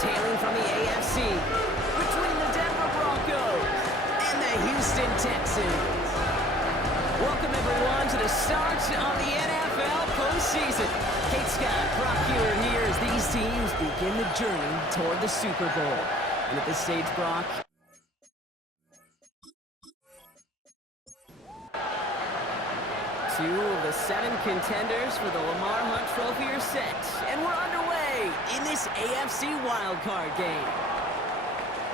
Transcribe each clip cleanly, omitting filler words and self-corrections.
teams hailing from the AFC, between the Denver Broncos and the Houston Texans. Welcome, everyone, to the start of the NFL postseason. Kate Scott, Brock Ewer here as these teams begin the journey toward the Super Bowl. And at this stage, Brock, two of the 7 contenders for the Lamar Hunt Trophy are set, and we're underway in this AFC wildcard game.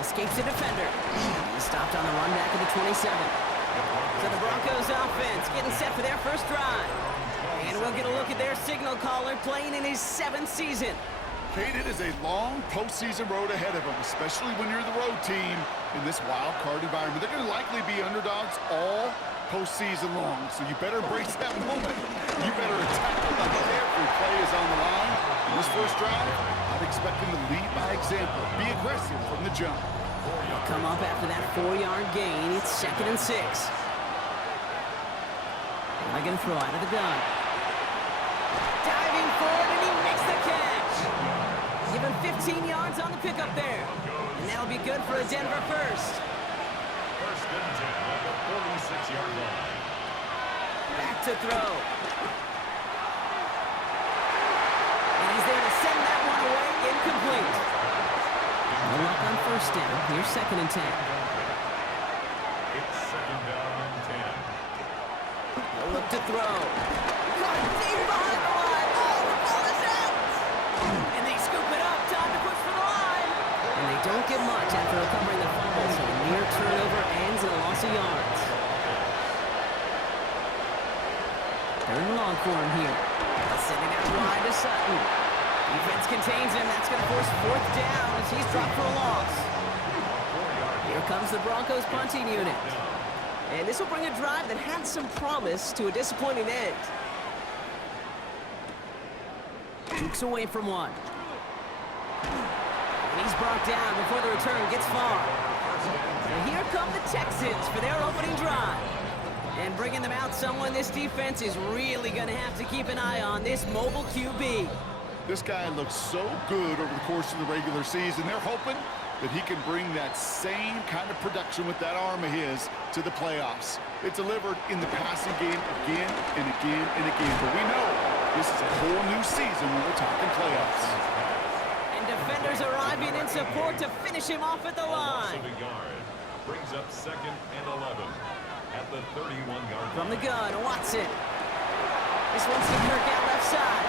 Escapes a defender. He stopped on the run back of the 27. So the Broncos offense getting set for their first drive. And we'll get a look at their signal caller playing in his 7th season. Kate, it is a long postseason road ahead of them, especially when you're the road team in this wild card environment. They're going to likely be underdogs all postseason long, so you better embrace that moment. You better attack it like every play is on the line. In this first drive, I'd expect them to lead by example. Be aggressive from the jump. They'll come up after that 4-yard gain. It's 2nd and 6. They're going to throw out of the gun. Diving forward, and he makes the catch. Give him 15 yards on the pickup there. And that'll be good for a Denver first. First and 10 at the 46-yard line. Back to throw. And he's there to send that one away, incomplete. No luck on first down. Here's 2nd and 10. It's 2nd down and 10. No look to throw. Caught deep behind the line. Oh, the ball is out. And they scoop it up. Time to push for the line. And they don't get much after recovering the fumble, so a near turnover ends in a loss of yards. 3rd and long for him here. Sending out wide to Sutton. Defense contains him. That's going to force 4th down as he's dropped for a loss. Here comes the Broncos punting unit. And this will bring a drive that had some promise to a disappointing end. Jukes away from one. And he's brought down before the return gets far. And here come the Texans for their opening drive. And bringing them out someone this defense is really going to have to keep an eye on, this mobile QB. This guy looks so good over the course of the regular season. They're hoping that he can bring that same kind of production with that arm of his to the playoffs. It delivered in the passing game again and again and again. But we know this is a whole new season when we're talking playoffs. And defenders arriving in support to finish him off at the line. Brings up 2nd and 11 at the 31-yard line. From the gun, Watson. This one's to Kirk out left side.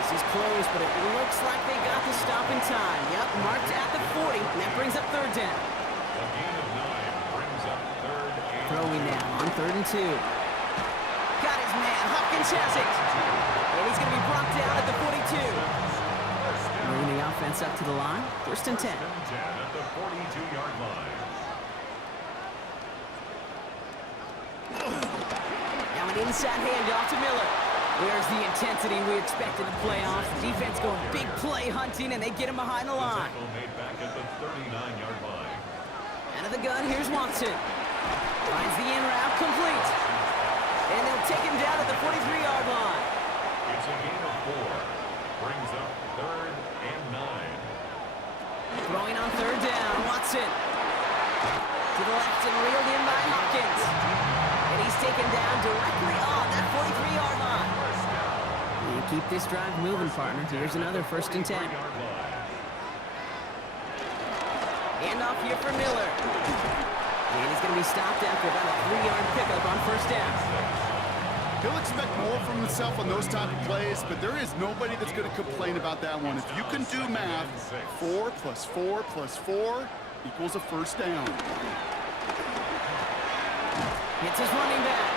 This is close, but it looks like they got the stop in time. Yep, marked at the 40, and that brings up 3rd down. A gain of 9 brings up 3rd and Throwing now on 3rd and 2. Got his man, Hopkins has it. And he's going to be brought down at the 42. Moving the offense up to the line, 1st and 10. 10 at the 42-yard line. Now an inside handoff to Miller. Where's the intensity we expect in the playoffs? Defense going big play hunting, and they get him behind the line. Tackle made back at the 39-yard line. Out of the gun, here's Watson. Finds the in route, complete. And they'll take him down at the 43-yard line. It's a gain of 4. Brings up 3rd and 9. Throwing on 3rd down, Watson. To the left and reeled in by Hopkins. And he's taken down directly on that 43-yard line. You keep this drive moving, partner. Here's another 1st and 10. Handoff here for Miller. And he's going to be stopped after about a 3-yard pickup on 1st down. He'll expect more from himself on those type of plays, but there is nobody that's going to complain about that one. If you can do math, 4 plus 4 plus 4 equals a 1st down. It's his running back.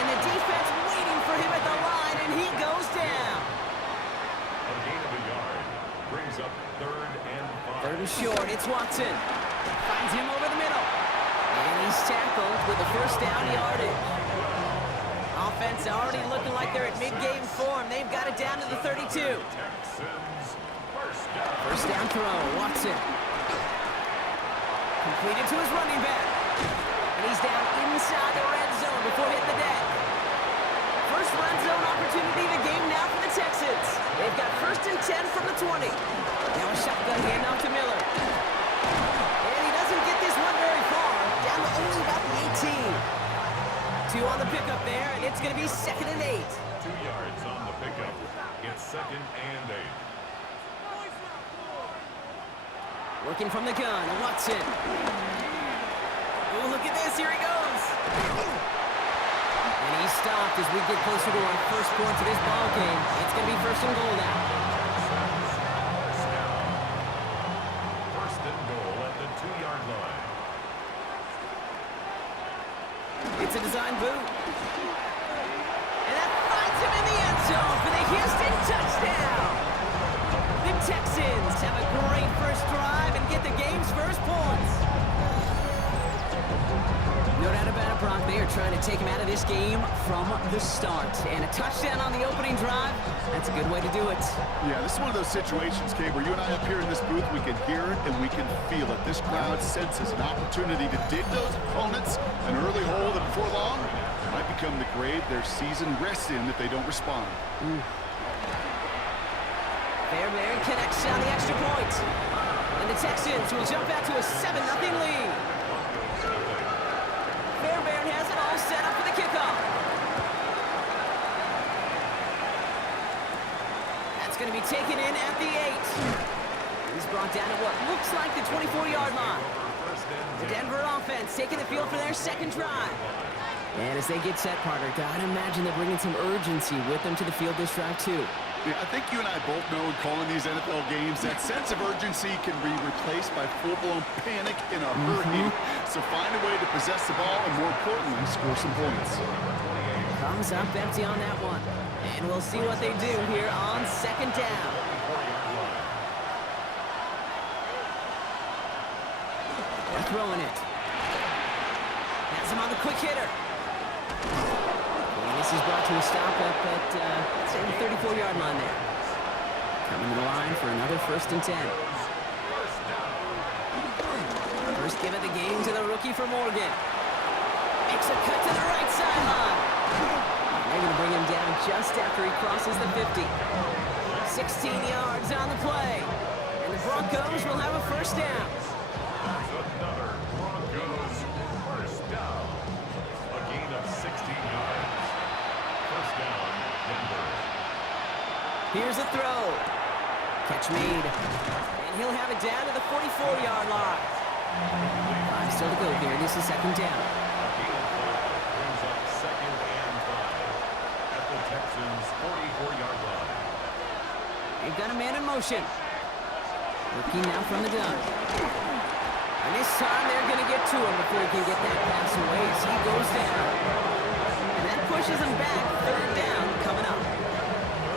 And the defense waiting for him at the line, and he goes down. A gain of a yard brings up 3rd and 5. 3rd and short, it's Watson. Finds him over the middle. And he's tackled with a 1st down yardage. Offense already looking like they're at mid-game form. They've got it down to the 32. Texans, 1st down throw, Watson. Completed to his running back. And he's down inside the red zone before hitting the deck. First red zone opportunity of the game now for the Texans. They've got 1st and 10 from the 20. Now a shotgun handoff to Miller. And he doesn't get this one very far. Down to only about the 18. 2 on the pickup there, and it's going to be 2nd and 8. 2 yards on the pickup. It's 2nd and 8. Working from the gun, Watson. Oh, look at this, here he goes. And he's stopped as we get closer to our first point of this ball game. It's going to be 1st and goal now. 1st and goal at the 2-yard line. It's a design boot. And that finds him in the end zone for the Houston touchdown. The Texans have a great first drive and get the game's first points. No doubt about it, Brock. They are trying to take him out of this game from the start. And a touchdown on the opening drive, that's a good way to do it. Yeah, this is one of those situations, Kay, where you and I up here in this booth, we can hear it and we can feel it. This crowd senses an opportunity to dig those opponents an early hole that before long might become the grave their season rests in if they don't respond. Fairbairn connects on the extra point. And the Texans will jump out to a 7-0 lead. Fairbairn has it all set up for the kickoff. That's going to be taken in at the 8. He's brought down at what looks like the 24-yard line. The Denver offense taking the field for their 2nd drive. And as they get set, Carter, gotta imagine they're bringing some urgency with them to the field this drive, too. Yeah, I think you and I both know in calling these NFL games that sense of urgency can be replaced by full-blown panic in a hurry. So find a way to possess the ball and, more importantly, score some points. Comes up empty on that one. And we'll see what they do here on 2nd down. They're throwing it. Has him on the quick hitter. And this is brought to a stop up at, say, the 34-yard line there. Coming to the line for another 1st and 10. First give of the game to the rookie for Morgan. Makes a cut to the right sideline. They're going to bring him down just after he crosses the 50. 16 yards on the play. And the Broncos will have a 1st down. Another Broncos 1st down. A gain of 16 yards. 1st down, Denver. Here's a throw. Catch made. And he'll have it down to the 44-yard line. 5 still to go here. This is 2nd down. Brings up 2nd and 5 at the Texans' 44-yard line. They've got a man in motion. Looking now from the gun. And this time they're going to get to him before he can get that pass away as he goes down. And that pushes him back. 3rd down coming up.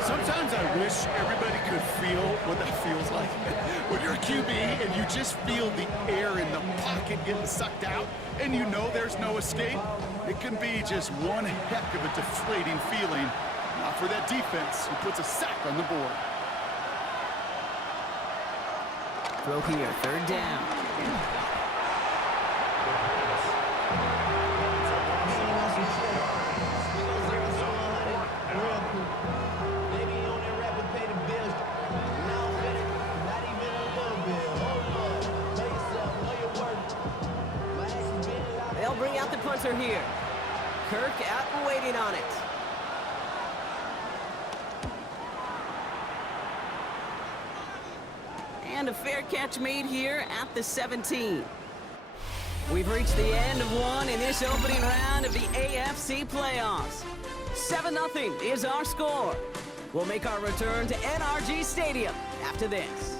Sometimes I wish everybody could feel what that feels like. When you're a QB and you just feel the air in the pocket getting sucked out and you know there's no escape, it can be just one heck of a deflating feeling. Not for that defense who puts a sack on the board. Throw here, 3rd down. They'll bring out the punter here. Kirk out and waiting on it. And a fair catch made here at the 17. We've reached the end of one in this opening round of the AFC playoffs. 7-0 is our score. We'll make our return to NRG Stadium after this.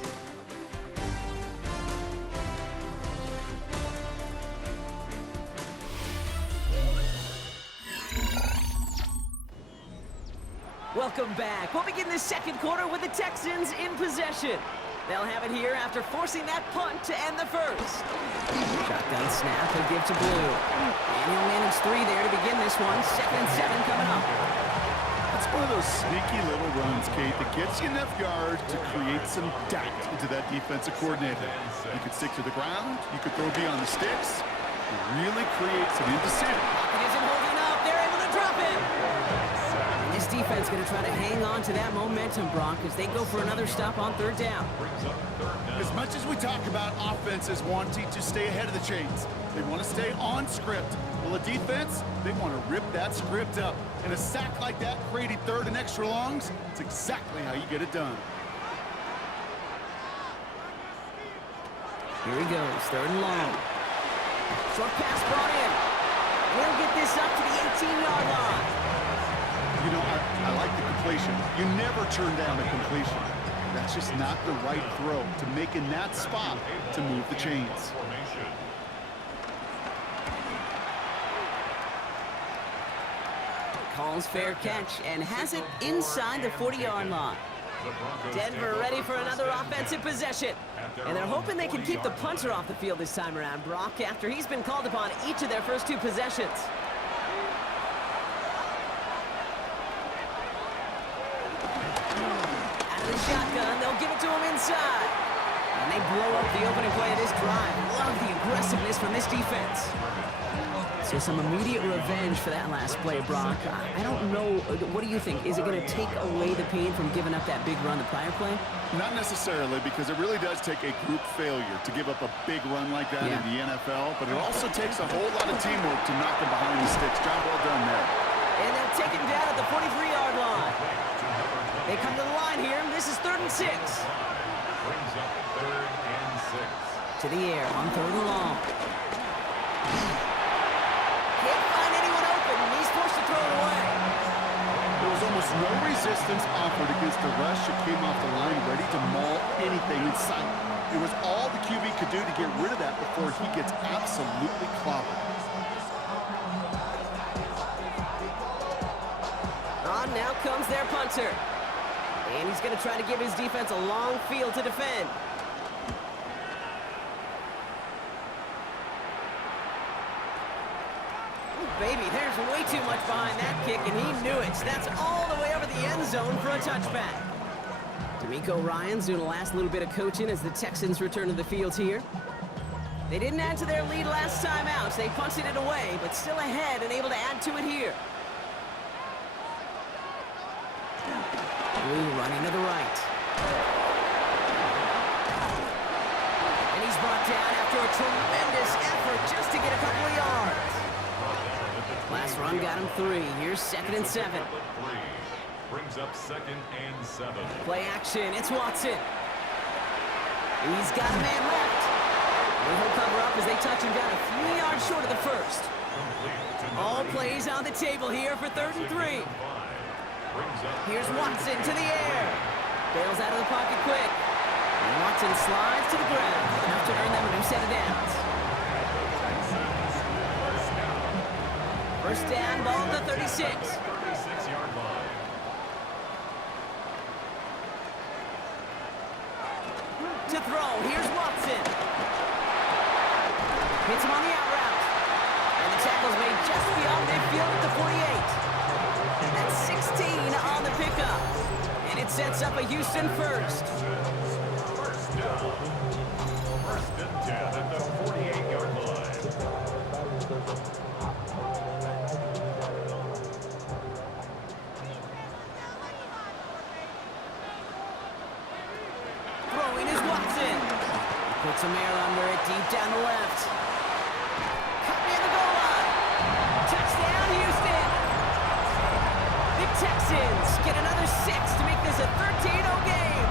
Welcome back. We'll begin the 2nd quarter with the Texans in possession. They'll have it here after forcing that punt to end the 1st. Shotgun snap, he'll give to Blue. And he'll manage 3 there to begin this one. 2nd and 7 coming up. That's one of those sneaky little runs, Kate, that gets you enough yards to create some doubt into that defensive coordinator. You could stick to the ground, you could throw beyond the sticks. It really creates an indecision. Pocket isn't holding up. They're able to drop it. And this defense defense going to try to hang on to that momentum, Brock, as they go for another stop on third down. As much as we talk about offenses wanting to stay ahead of the chains, they want to stay on script. Well, the defense, they want to rip that script up. And a sack like that, creating third and extra longs, it's exactly how you get it done. Here he goes, third and long. Short pass brought in. He'll get this up to the 18-yard line. You know, I like the completion. You never turn down a completion. That's just not the right throw to make in that spot to move the chains. Calls fair catch and has it inside the 40-yard line. Denver ready for another offensive possession. And they're hoping they can keep the punter off the field this time around, Brock, after he's been called upon each of their first two possessions. Out of the shotgun, they'll give it to him inside. And they blow up the opening play of this drive. Love the aggressiveness from this defense. So some immediate revenge for that last play, Brock. I don't know. What do you think? Is it going to take away the pain from giving up that big run the prior play? Not necessarily, because it really does take a group failure to give up a big run like that in the NFL. But it also takes a whole lot of teamwork to knock them behind the sticks. Job well done there. And they'll take him down at the 43-yard line. They come to the line here. This is 3rd and 6. Brings up 3rd and 6. To the air on 3rd and long. Can't find anyone open. He's forced to throw it away. There was almost no resistance offered against the rush. It came off the line ready to maul anything in sight. It was all the QB could do to get rid of that before he gets absolutely clobbered. On now comes their punter. And he's going to try to give his defense a long field to defend. Baby, there's way too much behind that kick, and he knew it. That's all the way over the end zone for a touchback. D'Amico Ryan's doing the last little bit of coaching as the Texans return to the field here. They didn't add to their lead last time out, so they punted it away, but still ahead and able to add to it here. Blue running to the right. And he's brought down after a tremendous effort just to get a couple of yards. Last run got him 3. Here's 2nd and 7. Brings up 2nd and 7. Play action. It's Watson. He's got a man left. And he'll cover up as they touch him down a few yards short of the first. All plays on the table here for 3rd and 3. Here's Watson to the air. Bails out of the pocket quick. And Watson slides to the ground. Enough to earn them a new set of downs. First down, ball at the 36. 36-yard line. To throw, here's Watson. Hits him on the out route. And the tackle's made just beyond midfield at the 48. That's 16 on the pickup. And it sets up a Houston first. First down. First and 10 at the 48-yard line. Throwing is Watson. Puts some air under it deep down the left. Cut near the goal line. Touchdown, Houston. The Texans get another 6 to make this a 13-0 game.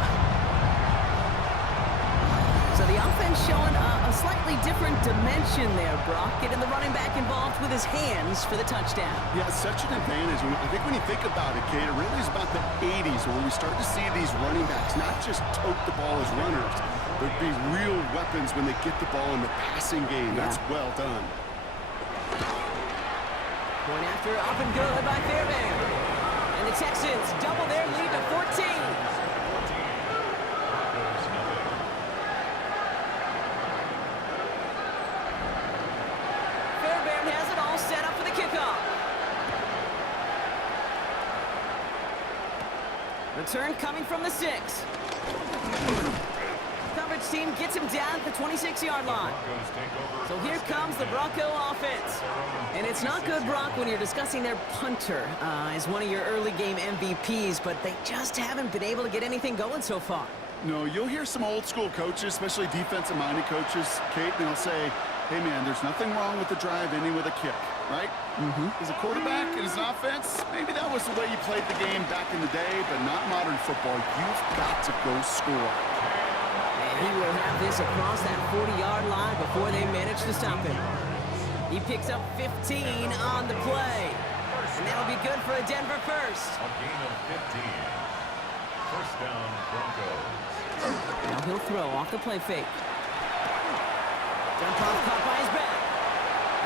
So the offense showing a slightly different dimension there, Brock. Getting the running back involved with his hands for the touchdown. Yeah, it's such an advantage. I think when you think about it, Kate, it really is about the 80s when we start to see these running backs not just tote the ball as runners, but be real weapons when they get the ball in the passing game. That's well done. Point after up and good by Fairbairn. And the Texans double their lead to 14. Fairbairn has it all set up for the kickoff. Return coming from the 6. Coverage garbage team gets him down at the 26-yard line. So here comes the Bronco offense. And it's not good, Brock, when you're discussing their punter as one of your early game MVPs, but they just haven't been able to get anything going so far. No, you'll hear some old school coaches, especially defensive-minded coaches, Kate, and they'll say, hey, man, there's nothing wrong with the drive ending with a kick, right? As a quarterback and as an offense, maybe that was the way you played the game back in the day, but not modern football. You've got to go score. And he will have this across that 40-yard line before they manage to stop him. He picks up 15 on the play. And that'll be good for a Denver first. A gain of 15. First down, Broncos. Now he'll throw off the play fake. Dump off caught by his back.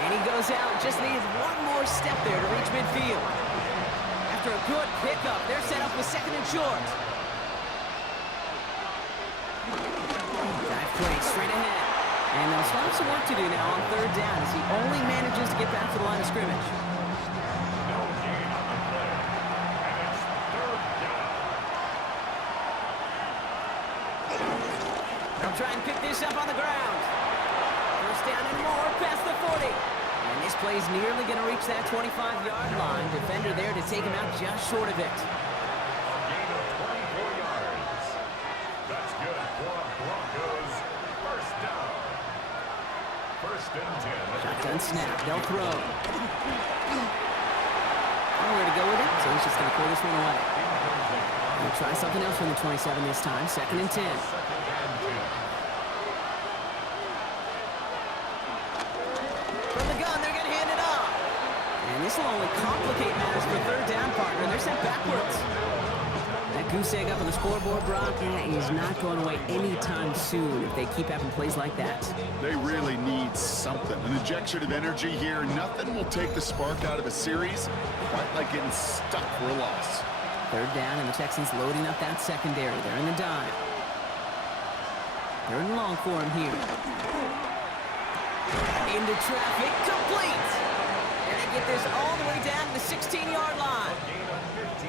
And he goes out, just needs one more step there to reach midfield. After a good pickup, they're set up with second and short. Dive play straight ahead. And they'll still have some work to do now on third down as he only manages to get back to the line of scrimmage. No gain on the play. And it's third down. They'll try and pick this up on the ground. First down and more past the 40. And this play's nearly going to reach that 25-yard line. Defender there to take him out just short of it. A gain of 24 yards. That's good for Broncos. First down. First and 10. Shotgun snap. They'll throw. Nowhere to go with it, so he's just going to throw this one away. He'll try something else from the 27 this time. Second and 10. From the gun, they're going to hand it off. And this will only complicate matters for third down partner. They're sent backwards. That goose egg up on the scoreboard, Brock, is not going away anytime soon if they keep having plays like that. They really need something. An injection of energy here. Nothing will take the spark out of a series quite like getting stuck for a loss. Third down, and the Texans loading up that secondary. They're in the dive. Third and long for him here. Into traffic, complete! And they get this all the way down to the 16-yard line.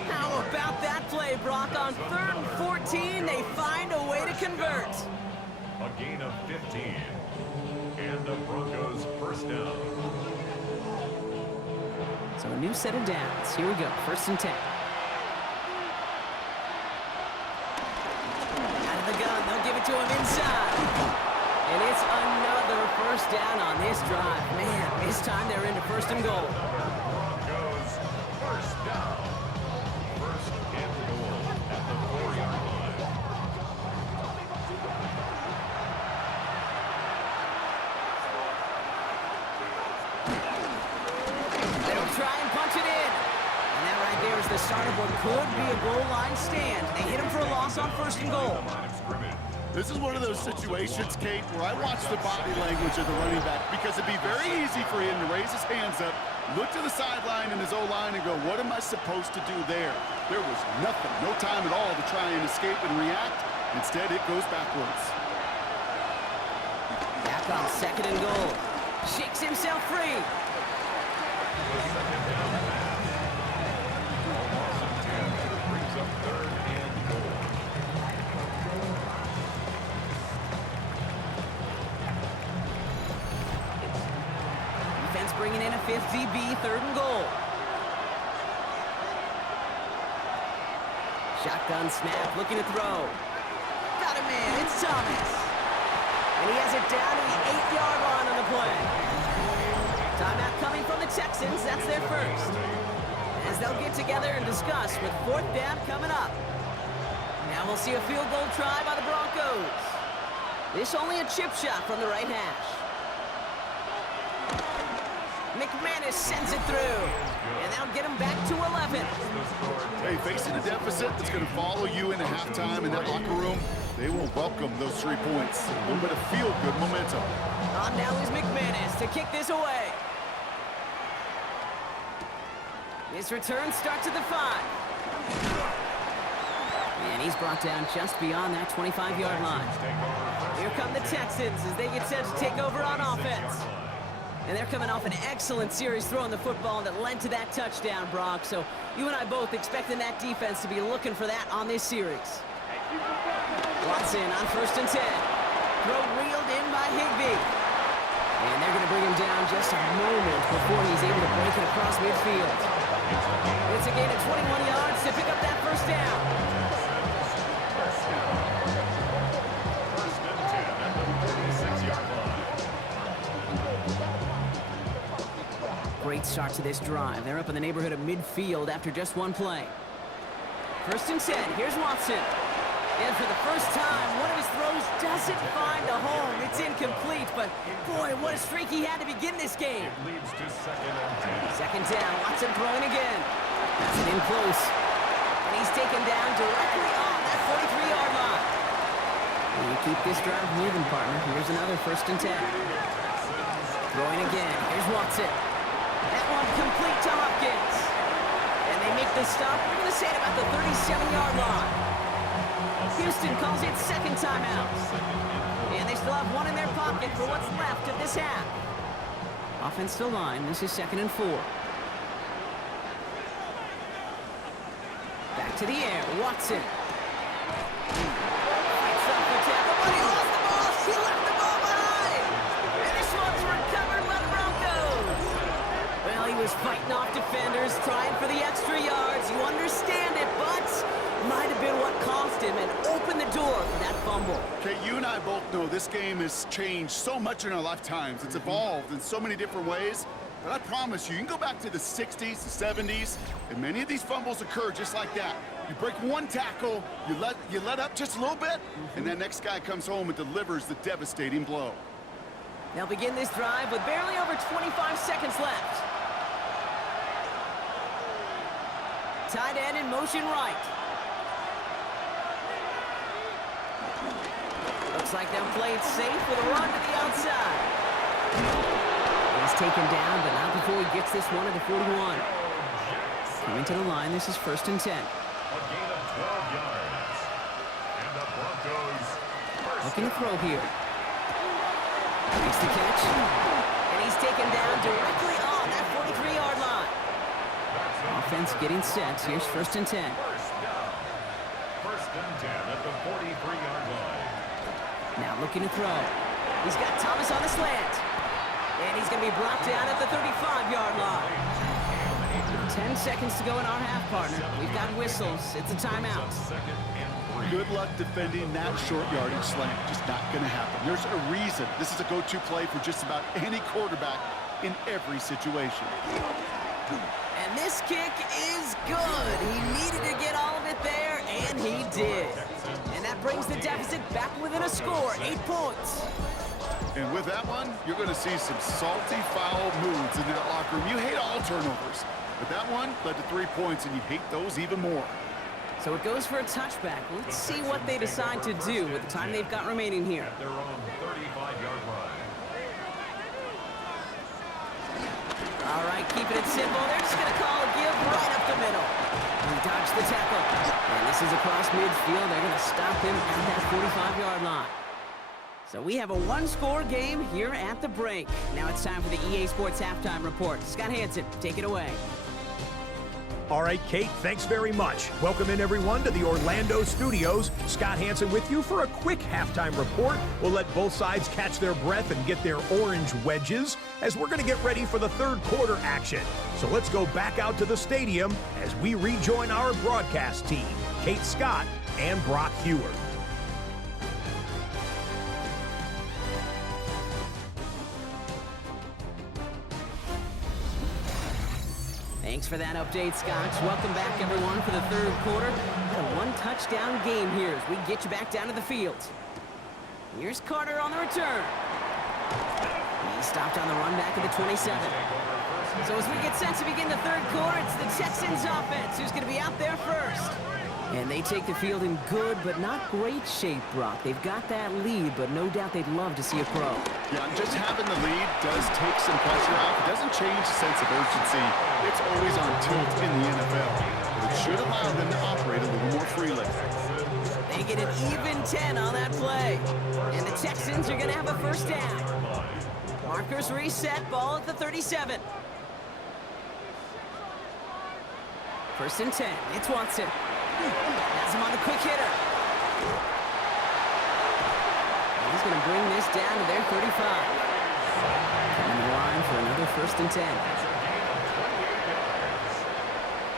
How about that play, Brock? On third and 14, they find a way to convert. A gain of 15. And the Broncos first down. So a new set of downs. Here we go, first and 10. Out of the gun, they'll give it to him inside. And it's another first down on this drive. Man, this time they're into first and goal. Broncos first down. First and goal at the 4-yard line. They'll try and punch it in. And that right there is the start of what could be a goal line stand. They hit him for a loss on first and goal. This is one of those situations, Kate, where I watch the body language of the running back because it'd be very easy for him to raise his hands up, look to the sideline in his O-line and go, what am I supposed to do there? There was nothing, no time at all to try and escape and react. Instead, it goes backwards. Back on second and goal. Shakes himself free. Second down pass. Loss of 10 brings up third and goal. Defense bringing in a fifth DB, third and goal. Shotgun snap, looking to throw. Got him in, it's Thomas. And he has it down to the 8-yard line on the play. Timeout coming from the Texans, that's their first. As they'll get together and discuss with fourth down coming up. Now we'll see a field goal try by the Broncos. This only a chip shot from the right hash. McManus sends it through, and that'll get him back to 11. Hey, facing a deficit that's going to follow you into halftime in that locker room, they will welcome those 3 points. A little bit of feel-good momentum. On now is McManus to kick this away. His return starts at the 5. And he's brought down just beyond that 25-yard line. Here come the Texans as they get set to take over on offense. And they're coming off an excellent series throwing the football that led to that touchdown, Brock. So you and I both expecting that defense to be looking for that on this series. Watson on first and 10. Throw reeled in by Higbee. And they're going to bring him down just a moment before he's able to break it across midfield. It's a gain of 21 yards to pick up that first down. First and 10 at the 46-yard line. Great start to this drive. They're up in the neighborhood of midfield after just one play. First and 10. Here's Watson. And for the first time, one of his throws doesn't find a home. It's incomplete, but boy, what a streak he had to begin this game. It leads to second and 10. Second down, Watson throwing again. That's it in close. And he's taken down directly on that 43-yard line. And you keep this drive moving, partner. Here's another first and 10. Throwing again. Here's Watson. That one complete to Hopkins. And they make the stop. We're going to say it about the 37-yard line. Houston calls it second timeout. And they still have one in their pocket for what's left of this half. Offensive line, this is second and 4. Back to the air, Watson. Fights off the tackle, but he lost the ball. He left the ball behind. And this one's recovered by the Broncos. Well, he was fighting off defenders, trying for the extra yards. You understand it, but might have been what cost him and opened the door for that fumble. Okay, you and I both know this game has changed so much in our lifetimes. It's evolved in so many different ways. But I promise you, you can go back to the 60s, the 70s, and many of these fumbles occur just like that. You break one tackle, you let up just a little bit, and that next guy comes home and delivers the devastating blow. They'll begin this drive with barely over 25 seconds left. Tight end in motion right. Looks like they'll play it safe with a run to the outside. He's taken down, but not before he gets this one at the 41. Coming to the line, this is first and 10. A gain of 12 yards. And the Broncos Looking to throw here. Makes the catch. And he's taken down directly on that 43-yard line. Offense getting set. Here's first and 10. first down. First and 10 at the 43-yard line. Now looking to throw. He's got Thomas on the slant. And he's going to be brought down at the 35-yard line. 10 seconds to go in our half, partner. We've got whistles. It's a timeout. Second and 3. Good luck defending that short yardage slant. Just not going to happen. There's a reason this is a go-to play for just about any quarterback in every situation. And this kick is good. He needed to get all of it there, and he did. And that brings the deficit back within a score, 8 points. And with that one, you're going to see some salty, foul moods in that locker room. You hate all turnovers, but that one led to 3 points, and you hate those even more. So it goes for a touchback. Let's see what they decide to do with the time they've got remaining here. Their own 35-yard line. All right, keeping it simple. They're just going to call a give right up the middle. He dodged the tackle. And this is across midfield. They're going to stop him at that 45-yard line. So we have a one-score game here at the break. Now it's time for the EA Sports Halftime Report. Scott Hansen, take it away. All right, Kate, thanks very much. Welcome in, everyone, to the Orlando studios. Scott Hansen with you for a quick halftime report. We'll let both sides catch their breath and get their orange wedges as we're going to get ready for the third quarter action. So let's go back out to the stadium as we rejoin our broadcast team, Kate Scott and Brock Hewer. Thanks for that update, Scott. Welcome back, everyone, for the third quarter. A one-touchdown game here as we get you back down to the field. Here's Carter on the return. He stopped on the run back at the 27. So as we get set to begin the third quarter, it's the Texans offense who's going to be out there first. And they take the field in good but not great shape, Brock. They've got that lead, but no doubt they'd love to see a pro. Yeah, just having the lead does take some pressure off. It doesn't change the sense of urgency. It's always on tilt in the NFL. But it should allow them to operate a little more freely. They get an even 10 on that play. And the Texans are going to have a first down. Markers reset, ball at the 37. First and 10, it's Watson. Has him on the quick hitter. He's going to bring this down to their 35. Coming to the line for another 1st and 10.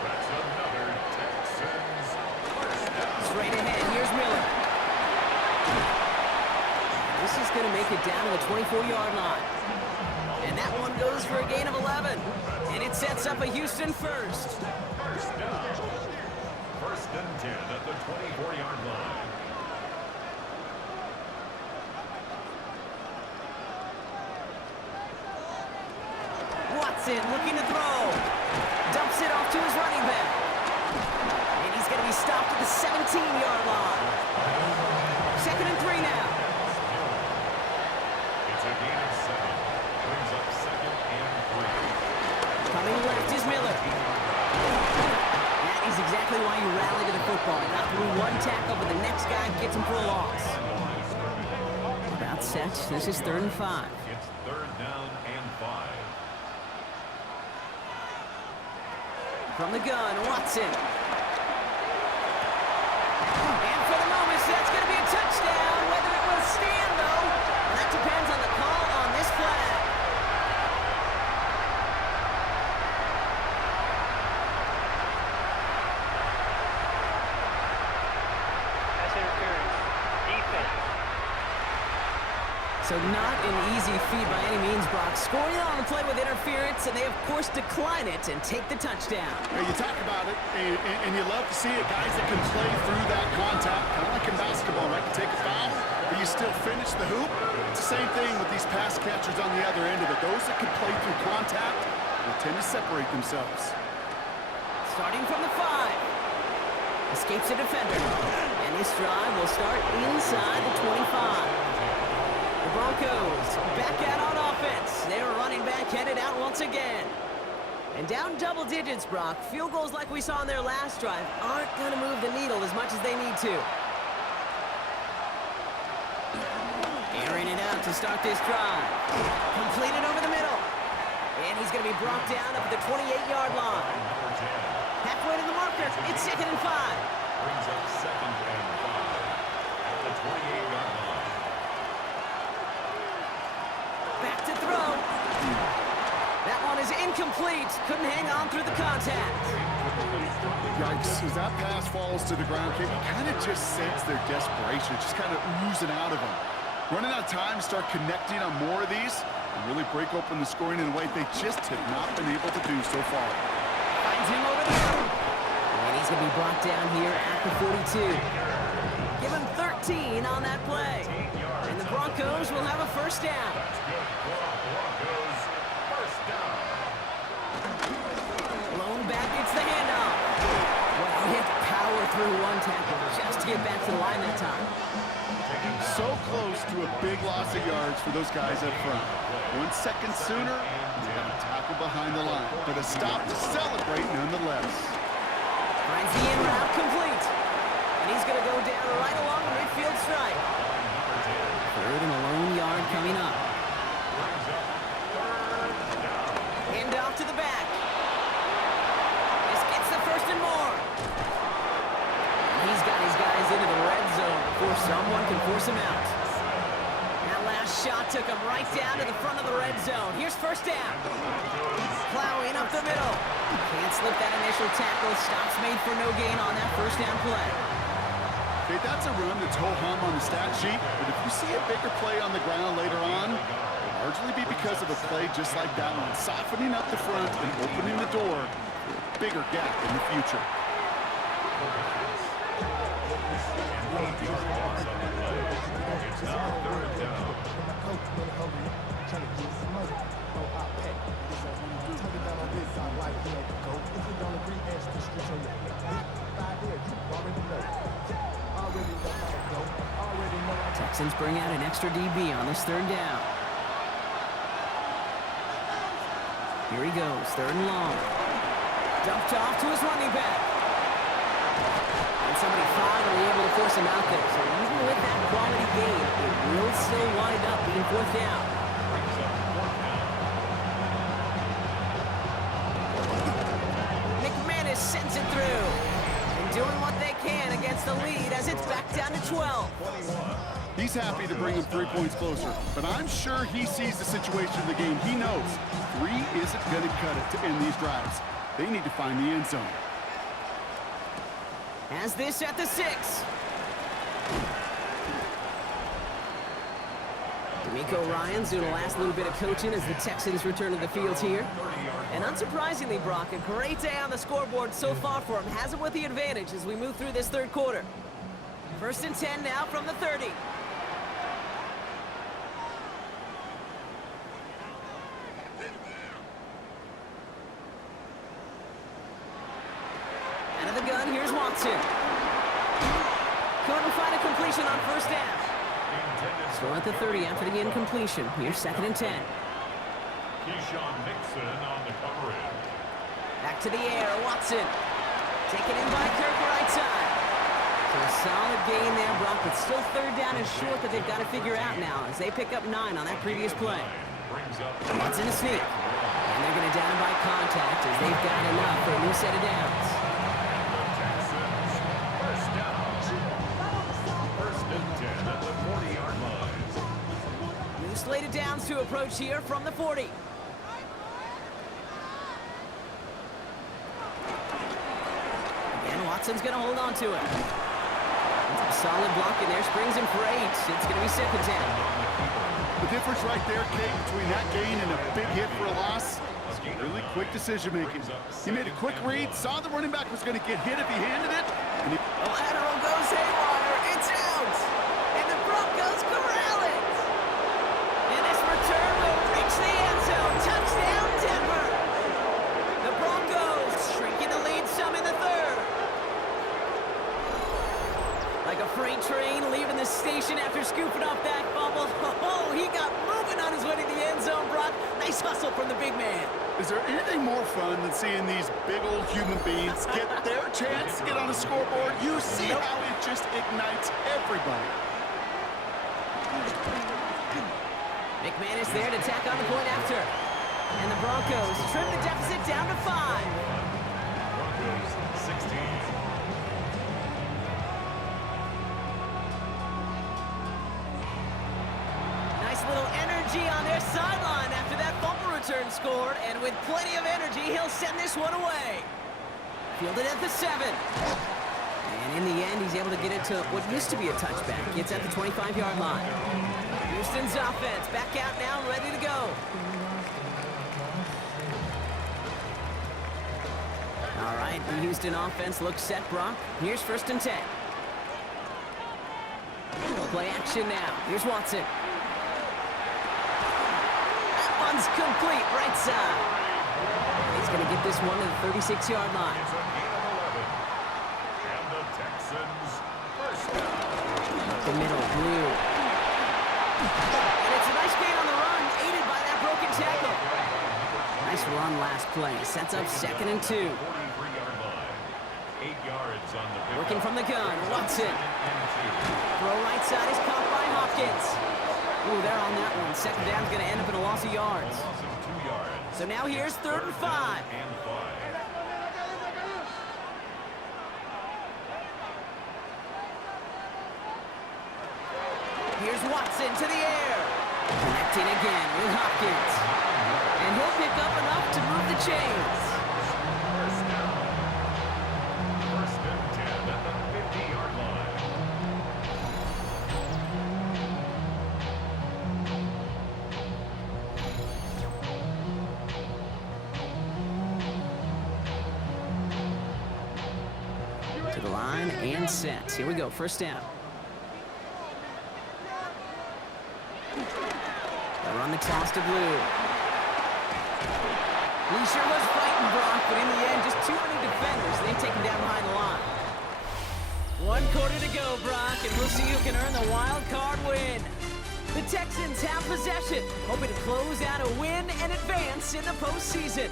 That's another Texans first down. Straight ahead, here's Miller. This is going to make it down to the 24-yard line. And that one goes for a gain of 11. And it sets up a Houston first. First down. 1st and 10 at the 24-yard line. Watson looking to throw. Dumps it off to his running back. And he's going to be stopped at the 17-yard line. 2nd and 3 now. It's a gain of 7. Brings up 2nd and 3. Coming left is Miller. That is exactly why you rally to the football. Not through one tackle, but the next guy gets him for a loss. About set. This is 3rd and 5. It's 3rd down and 5. From the gun, Watson. And for the moment, that's going to be a touchdown. Whether it will stand, though, that depends on the call on this flag. Pass interference. Defense. So not an easy feat by any means, Brock. Scoring on the play with interference, and they, of course, decline it and take the touchdown. Hey, you talk about it, and you love to see it, guys that can play through that contact, kind of like in basketball, right? You take a foul, but you still finish the hoop. It's the same thing with these pass catchers on the other end of it. Those that can play through contact, they tend to separate themselves. Starting from the 5. Escapes a defender. And this drive will start inside the 25. The Broncos back out on offense. Their running back headed out once again. And down double digits, Brock. Field goals like we saw in their last drive aren't going to move the needle as much as they need to. Airing it out to start this drive. Completed over the middle. And he's going to be brought down up at the 28-yard line. Halfway to the marker. It's 2nd and 5. Brings up 2nd and 5 at the 28-yard line. Back to throw. That one is incomplete. Couldn't hang on through the contact. Yikes, as that pass falls to the ground, you kind of just sense their desperation, just kind of oozing out of them. Running out of time to start connecting on more of these and really break open the scoring in a way they just have not been able to do so far. Finds him over there. And he's going to be brought down here at the 42. Give him 13 on that play. And the Broncos will have a first down. Broncos first down. Blown back, it's the handoff. Well, he had to power through one tackle just to get back to the line that time. So close to a big loss of yards for those guys up front. 1 second sooner, he's got a tackle behind the line, but a stop to celebrate nonetheless. Finds the in route complete. And he's going to go down right along the midfield stripe. 3rd and a lone yard coming up. Hand off to the back. This gets the 1st and more. He's got his guys into the red zone before someone can force him out. That last shot took him right down to the front of the red zone. Here's 1st down. Plowing up the middle. Can't slip that initial tackle. Stops made for no gain on that 1st down play. Okay, that's a run that's ho-hum on the stat sheet, but if you see a bigger play on the ground later on, it'll largely be because of a play just like that one, softening up the front and opening the door for a bigger gap in the future. It's now 3rd down. Texans bring out an extra DB on this 3rd down. Here he goes, 3rd and long. Dumped off to his running back. And somebody finally able to force him out there. So even with that quality gain, it will still wind up being 4th down. McManus sends it through. And doing what they can against takes the lead as it's back down to 12. He's happy to bring him 3 points closer, but I'm sure he sees the situation of the game. He knows 3 isn't going to cut it to end these drives. They need to find the end zone. Has this at the 6. D'Amico Ryans doing a last little bit of coaching as the Texans return to the field here. And unsurprisingly, Brock, a great day on the scoreboard so far for him. Has it with the advantage as we move through this third quarter. 1st and 10 now from the 30. Out of the gun, here's Watson. Couldn't find a completion on 1st down. Still at the 30 after the incompletion. Here's 2nd and 10. Keyshawn Nixon on the coverage. Back to the air, Watson. Taken in by Kirk right side. So a solid gain there, Brock, but still 3rd down and short that they've got to figure out now as they pick up 9 on that previous play. Watson a sneak. And they're going to down by contact as they've got enough for a new set of downs. New slated downs to approach here from the 40. Again, Watson's going to hold on to it. Solid block in there, springs him for 8. It's going to be 2nd down. The difference right there, Kate, between that gain and a big hit for a loss is really quick decision-making. He made a quick read, saw the running back was going to get hit if he handed it. And the lateral goes haywire. It's out. And the Broncos corral it. And this return will reach the end zone. Touchdown, Denver. The Broncos shrinking the lead some in the 3rd. Like a freight train leaving the station after scooping up that fumble. Oh, he got moving on his way to the end zone, Brock. Nice hustle from the big man. Is there anything more fun than seeing these big old human beings get their chance to get on a scoreboard? You see how it just ignites everybody. McMahon is there to tack on the point after. And the Broncos trim the deficit down to 5. Broncos 16. Little energy on their sideline after that fumble return scored, and with plenty of energy, he'll send this one away. Fielded at the 7. And in the end, he's able to get it to what used to be a touchback. Gets at the 25-yard line. Houston's offense back out now, ready to go. All right, the Houston offense looks set, Brock. Here's 1st and 10. Play action now. Here's Watson. One's complete, right side. He's going to get this one to the 36-yard line. It's a gain of 11. And the Texans first down. Up the middle, Blue. And it's a nice gain on the run, aided by that broken tackle. Nice run last play. Sets up 2nd and 2. 43-yard line. 8 yards on the pick. Working from the gun, Watson. Throw right side is caught by Hopkins. Ooh, they're on that one. 2nd down's going to end up in a loss of yards. Loss of 2 yards. So now here's 3rd and 5. And 5. Here's Watson to the air. Connecting again with Hopkins. And he'll pick up enough to move the chains. First down. 1st and 10 at the 50-yard line. To the line and set. Here we go, 1st down. They'll run the toss to Blue. He sure was fighting, Brock, but in the end, just too many defenders. They take him down behind the line. 1 quarter to go, Brock, and we'll see who can earn the wild card win. The Texans have possession, hoping to close out a win and advance in the postseason.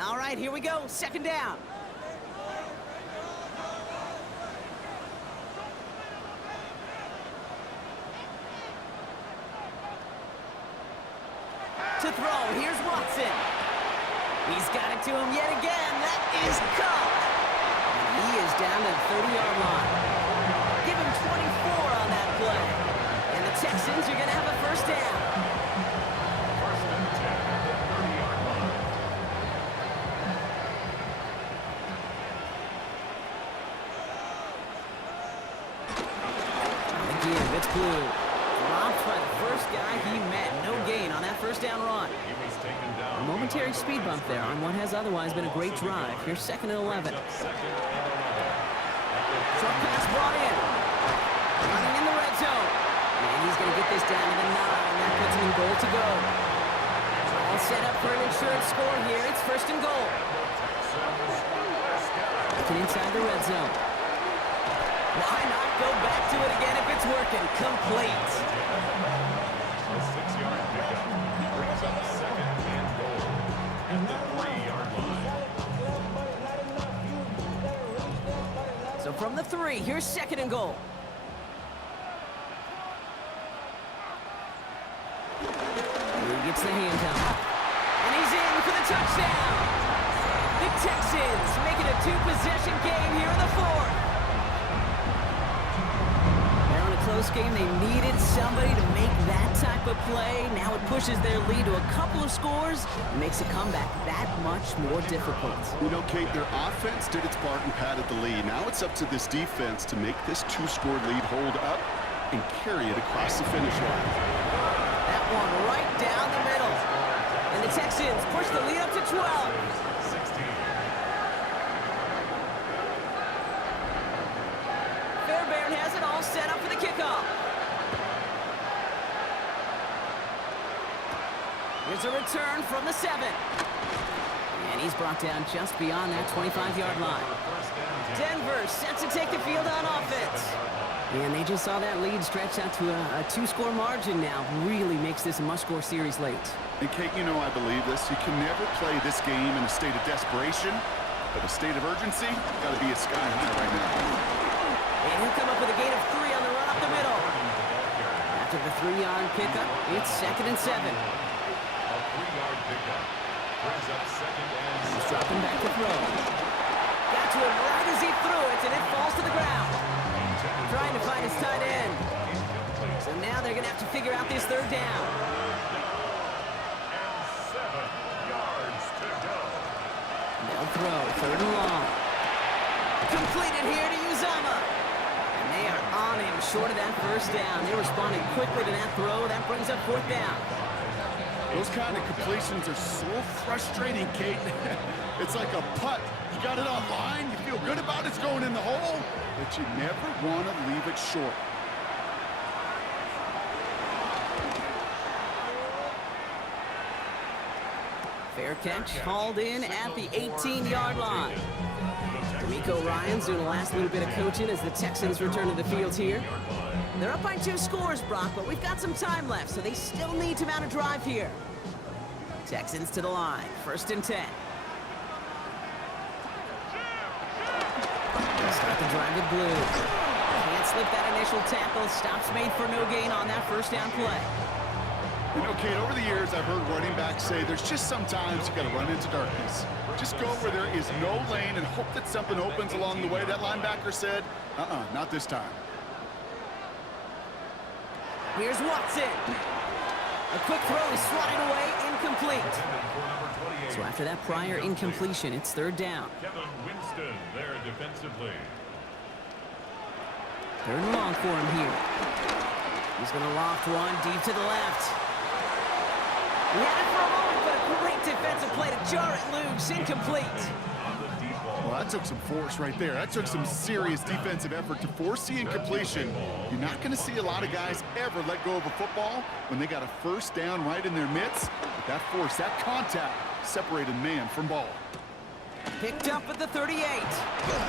All right, here we go. 2nd down. to throw. Here's Watson. He's got it to him yet again. That is Cup. He is down to the 30-yard line. Give him 24 on that play. And the Texans are going to have a first down. First and 10 at the 30-yard line. Again, it's blue. Dropped by the first guy he met. No gain on that first down run. He was taken down. A momentary speed bump there on what has otherwise been a great drive. Here's 2nd and 11. Second and 11. Short pass brought in. Running in the red zone. And he's going to get this down to the 9. That puts him in goal to go. All set up for an insurance score here. It's 1st and goal. Looking inside the red zone. Why not go back to it again if it's working? Complete. A 6-yard pickup brings up second and goal at the 3-yard line. So from the 3, here's 2nd and goal. He gets the handoff. And he's in for the touchdown. The Texans make it a 2-possession game here in the 4th. Now in a close game, they needed somebody to make that type of play. Now it pushes their lead to a couple of scores and makes a comeback that much more difficult. You know, Kate, their offense did its part and padded the lead. Now it's up to this defense to make this 2-score lead hold up and carry it across the finish line. That one right down the middle. And the Texans push the lead up to 12. 16. Fairbairn has it all set up for the kickoff. Here's a return from the 7. And he's brought down just beyond that 25-yard line. Denver set to take the field on offense. And they just saw that lead stretch out to a 2-score margin now. Really makes this a must-score series late. And Kate, you know I believe this. You can never play this game in a state of desperation, but a state of urgency got to be at sky high right now. And he'll come up with a gain of 3 on the run up the middle. After the 3-yard pickup, it's 2nd and 7. A 3-yard pickup brings up second and He's dropping back to throw. Got to him right as he threw it, and it falls to the ground. Trying to find his tight end. So now they're going to have to figure out this 3rd down. And 7 yards to go. They'll throw, 3rd and long. Completed here to Uzama. And they are on him short of that first down. They responded quickly to that throw. That brings up 4th down. Those kind of completions are so frustrating, Kate. It's like a putt. You got it on line, you feel good about it's going in the hole, but you never want to leave it short. Fair catch hauled in at the 18-yard line. D'Amico Ryan's doing the last little bit of coaching as the Texans return to the field here. They're up by 2 scores, Brock, but we've got some time left, so they still need to mount a drive here. Texans to the line, 1st and 10. They'll start the drive with blue. Can't slip that initial tackle. Stops made for no gain on that first down play. You know, Kate, over the years, I've heard running backs say there's just sometimes you got to run into darkness. Just go where there is no lane and hope that something opens along the way. That linebacker said, not this time. Here's Watson. A quick throw is swatted away, incomplete. So after that prior incompletion, it's 3rd down. Kevin Winston there defensively. 3rd and long for him here. He's going to loft one deep to the left. He had it for a moment, but a great defensive play to jar it loose, incomplete. Well, that took some force right there. That took some serious defensive effort to force the incompletion. You're not going to see a lot of guys ever let go of a football when they got a first down right in their midst. But that force, that contact, separated man from ball. Picked up at the 38.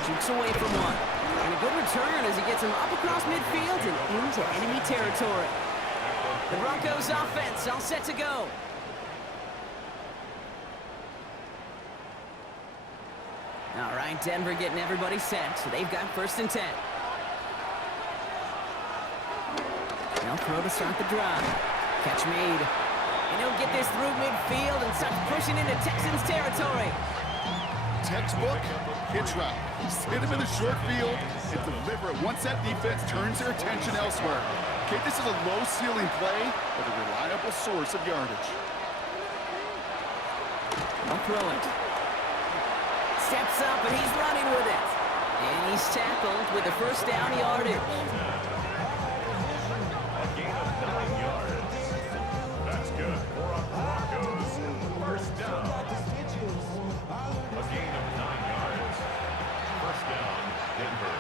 Jukes away from one. And a good return as he gets him up across midfield and into enemy territory. The Broncos offense all set to go. All right, Denver getting everybody set, so they've got 1st and 10. They'll throw to start the drive. Catch made. And he'll get this through midfield and starts pushing into Texans territory. Textbook hitch route. Just hit him in the short field and deliver it once that defense turns their attention elsewhere. Okay, this is a low-ceiling play, but a reliable source of yardage. I'll throw it. Steps up, and he's running with it. And he's tackled with the first down yardage. A gain of 9 yards. That's good for a Broncos first down. A gain of 9 yards. First down, Denver.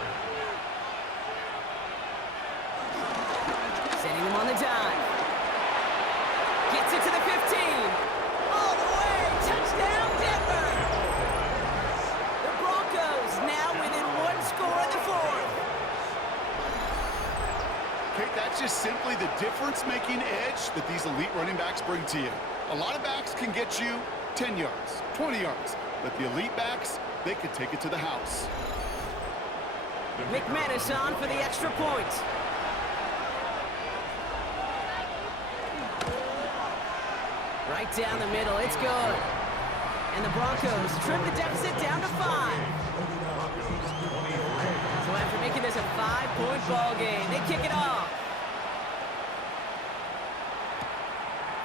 Sending him on the dive. Gets it to the 15. All the way. Touchdown, Denver. The Broncos now within 1 score in the fourth. Okay, that's just simply the difference-making edge that these elite running backs bring to you. A lot of backs can get you 10 yards, 20 yards, but the elite backs, they could take it to the house. McManus on for the extra point. Right down the middle, it's good. And the Broncos trim the deficit down to 5. So after making this a 5-point ball game, they kick it off.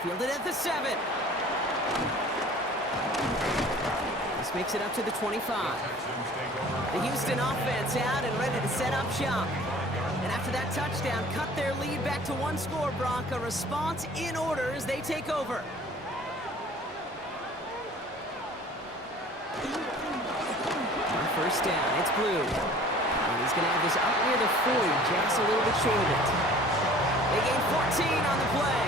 Fielded at the 7. This makes it up to the 25. The Houston offense out and ready to set up shop. And after that touchdown, cut their lead back to 1 score, Bronco. Response in order as they take over. On first down, it's Blue. And he's going to have this up near the 40, just a little bit short of it. They gain 14 on the play.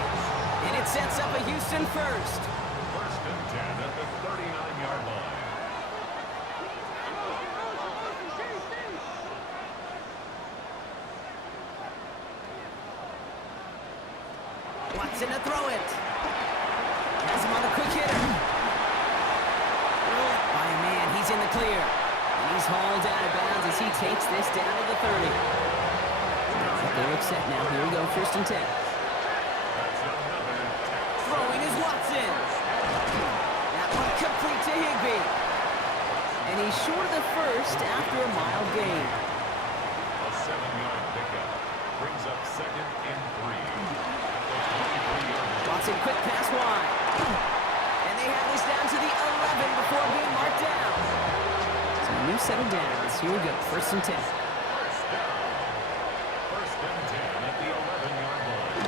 And it sets up a Houston first. First and 10 at the 39-yard line. Watson to throw it. Has him on the quick hitter. By a man, he's in the clear. And he's hauled out of bounds as he takes this down to the 30. They look set now. Here we go, first and 10. Throwing is Watson. That one complete to Higbee. And he's short of the first after a mild gain. A 7-yard pickup brings up second and 3. Watson, quick pass wide. And they have this down to the 11 before being marked down. So a new set of downs. Here we go, first and 10. First and 10 at the 11-yard line.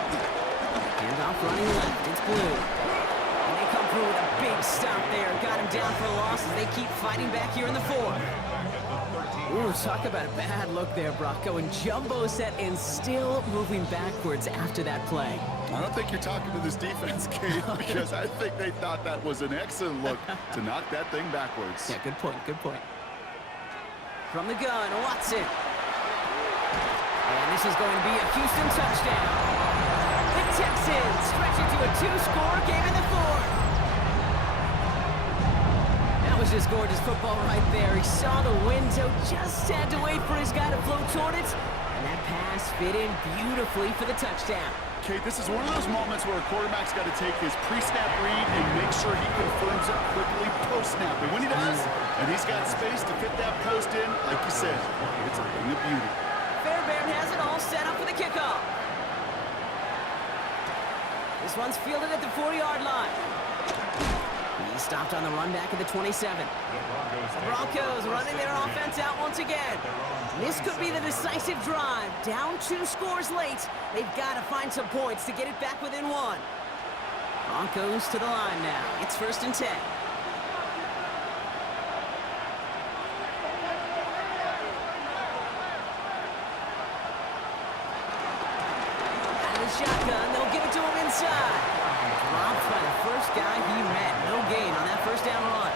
Handoff running left, it's Blue. And they come through with a big stop there. Got him down for a loss as they keep fighting back here in the 4th. Ooh, talk about a bad look there, Brock. Going jumbo set and still moving backwards after that play. I don't think you're talking to this defense, Kate, because I think they thought that was an excellent look to knock that thing backwards. Yeah, good point, good point. From the gun, Watson. And this is going to be a Houston touchdown. The Texans stretch it to a 2-score game in the 4th. That was just gorgeous football right there. He saw the window, just had to wait for his guy to float toward it. And that pass fit in beautifully for the touchdown. Kate, this is one of those moments where a quarterback's got to take his pre-snap read and make sure he confirms it quickly post-snap. And when he does, and he's got space to fit that post in, like you said, it's a thing of beauty. Fairbairn has it all set up for the kickoff. This one's fielded at the 40-yard line. He stopped on the run back at the 27. The Broncos running their offense out once again. This could be the decisive drive. Down 2 scores late. They've got to find some points to get it back within 1. Broncos to the line now. It's first and 10. Out of the shotgun, they'll give it to him inside. Dropped by the first guy he met. No gain on that first down run.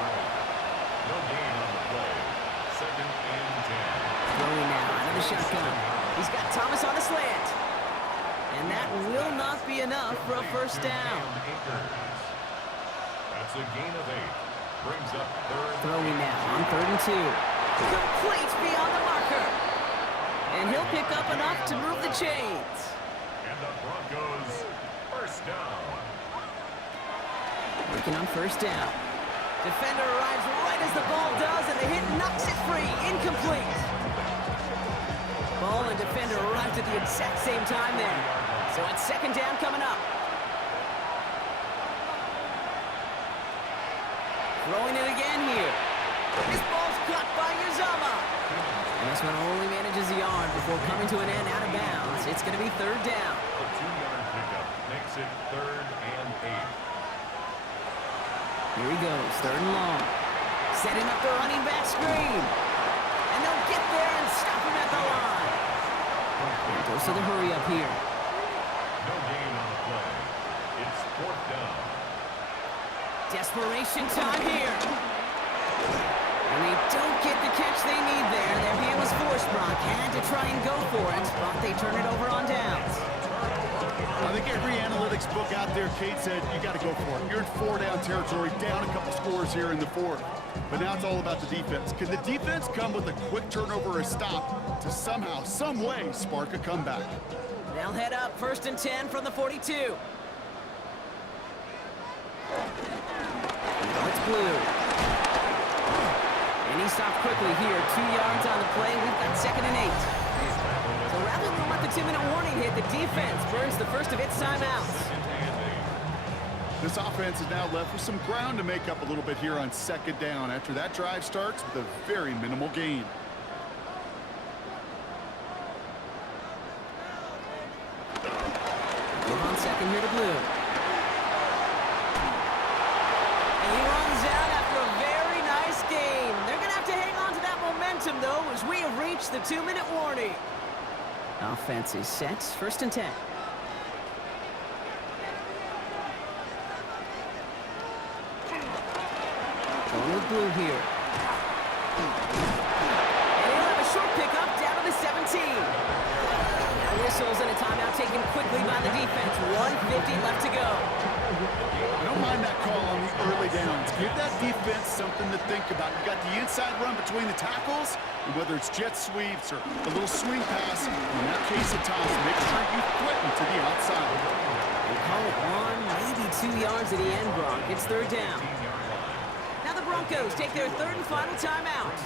No gain on the play. Second and 10. Throwing now out of the shotgun. He's got Thomas on the slant. And that will not be enough for a first down. That's a gain of 8. Brings up third. Throwing now on 3rd and 2. Complete beyond the marker. And he'll pick up enough to move the chains. And the Broncos first down. Working on first down. Defender arrives right as the ball does, and the hit knocks it free. Incomplete. Ball and defender arrived at the exact same time there. So it's second down coming up. Throwing it again here. This ball's caught by Uzama. And this one only manages a yard before coming to an end out of bounds. It's going to be third down. A 2-yard pickup makes it 3rd and 8. Here he goes, third and long. Setting up the running back screen. And they'll get there and stop him at the line. Goes to the hurry up here. No gain on the play. It's 4th down. Desperation time here. And they don't get the catch they need there. Their hand was forced. Brock had to try and go for it, but they turn it over on downs. I think every analytics book out there, Kate said, you got to go for it. You're in 4-down territory, down a couple scores here in the 4th. But now it's all about the defense. Can the defense come with a quick turnover or a stop to somehow, some way, spark a comeback? They'll head up 1st and 10 from the 42. Now it's Blue. And he stopped quickly here. 2 yards on the play. We've got 2nd and 8. So rather than let the 2-minute warning hit, the defense burns the first of its timeouts. This offense is now left with some ground to make up a little bit here on 2nd down after that drive starts with a very minimal gain. Give on 2nd here to Blue. And he runs out after a very nice game. They're going to have to hang on to that momentum, though, as we have reached the 2-minute warning. Offense is set. 1st and 10. Going with Blue here. And he'll have a short pickup down to the 17. Now whistles and a timeout taken quickly by the defense. 1:50 left to go. I don't mind that call on the early downs. Give that defense something to think about. You got the inside run between the tackles, and whether it's jet sweeps or a little swing pass, in that case a toss, make sure you threaten to the outside. They call it 1, maybe 2 yards at the end, Bronc. It's third down. Now the Broncos take their 3rd and final timeout.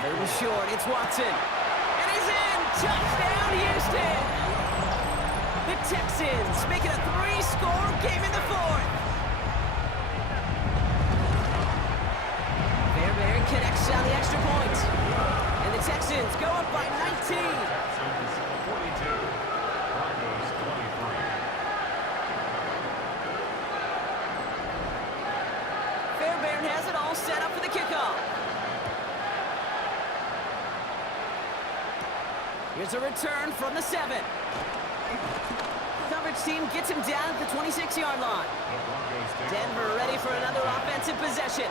Third and short, it's Watson. And he's in! Touchdown, Houston! The Texans make it a 3-score game in the 4th. Fairbairn connects on the extra point. And the Texans go up by 19. Texans 42. Broncos 23. Fairbairn has it all set up for the kickoff. Here's a return from the 7. Coverage team gets him down at the 26-yard line. Denver ready for another offensive possession.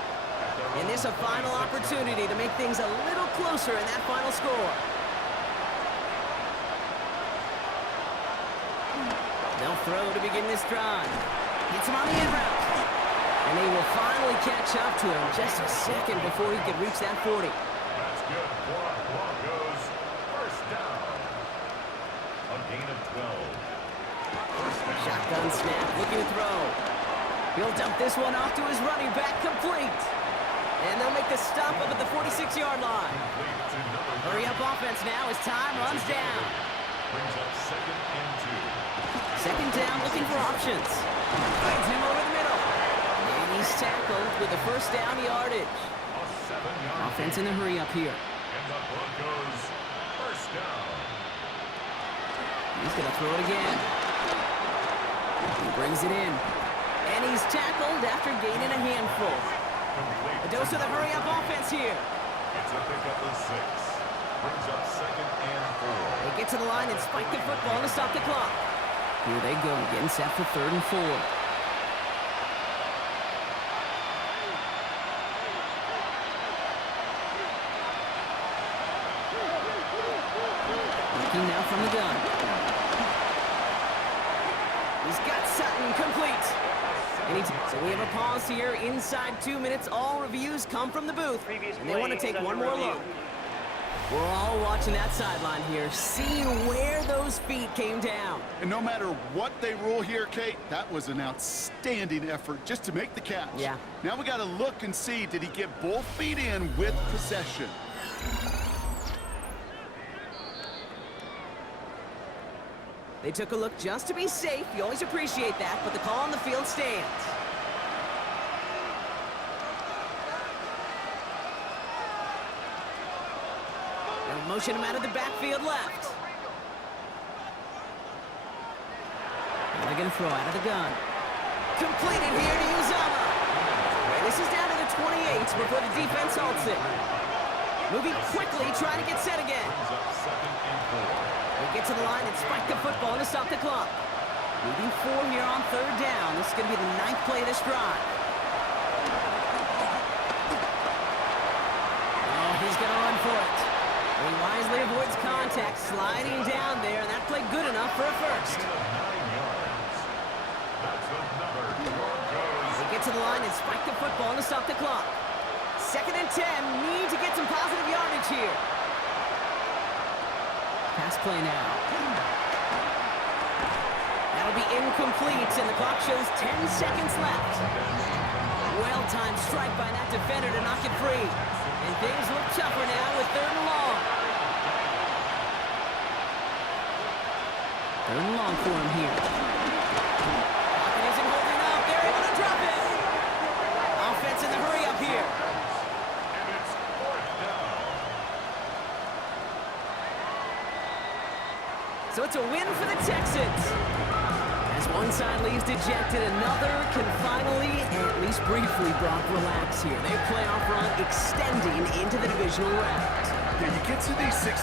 And this a final opportunity to make things a little closer in that final score. They'll throw to begin this drive. Hits him on the end route. And they will finally catch up to him just a second before he could reach that 40. That's good for Broncos. First down. A gain of 12. Shotgun snap, looking to throw. He'll dump this one off to his running back, complete. And they'll make the stop up at the 46-yard line. Hurry up offense now as time runs down. Brings up 2nd and 2. 2nd down, looking for options. Finds him over the middle. And he's tackled with the first down yardage. A 7-yard Offense in the hurry up here. and the Broncos first down. He's going to throw it again. He brings it in. And he's tackled after gaining a handful. Complete. A dose of the hurry-up offense here. It's a pickup of 6. Brings up 2nd and 4. They get to the line and spike the football to stop the clock. Here they go, getting set for 3rd and 4. Looking now from the gun. He's got Sutton complete. So we have a pause here inside 2 minutes. All reviews come from the booth. And they want to take one more look. We're all watching that sideline here, seeing where those feet came down. And no matter what they rule here, Kate, that was an outstanding effort just to make the catch. Yeah. Now we got to look and see, did he get both feet in with possession? They took a look just to be safe. You always appreciate that, but the call on the field stands. They'll motion him out of the backfield left. Now they're going to throw out of the gun. Completed here to Uzama. And this is down to the 28 before the defense halts it. Moving quickly, trying to get set again. They get to the line and spike the football to stop the clock. Moving forward here on third down. This is going to be the 9th play of this drive. Oh, he's going to run for it. He wisely avoids contact, sliding down there, and that played good enough for a first. They get to the line and spike the football to stop the clock. 2nd and 10, need to get some positive yardage here. Pass play now. That'll be incomplete, and the clock shows 10 seconds left. Well-timed strike by that defender to knock it free. And things look tougher now with 3rd and long. 3rd and long for him here. Pocket isn't holding up. They're able to drop it. Offense in the hurry up here. So it's a win for the Texans. As one side leaves dejected, another can finally, at least briefly, Brock, relax here. Their playoff run extending into the divisional round. Yeah, you get to these 6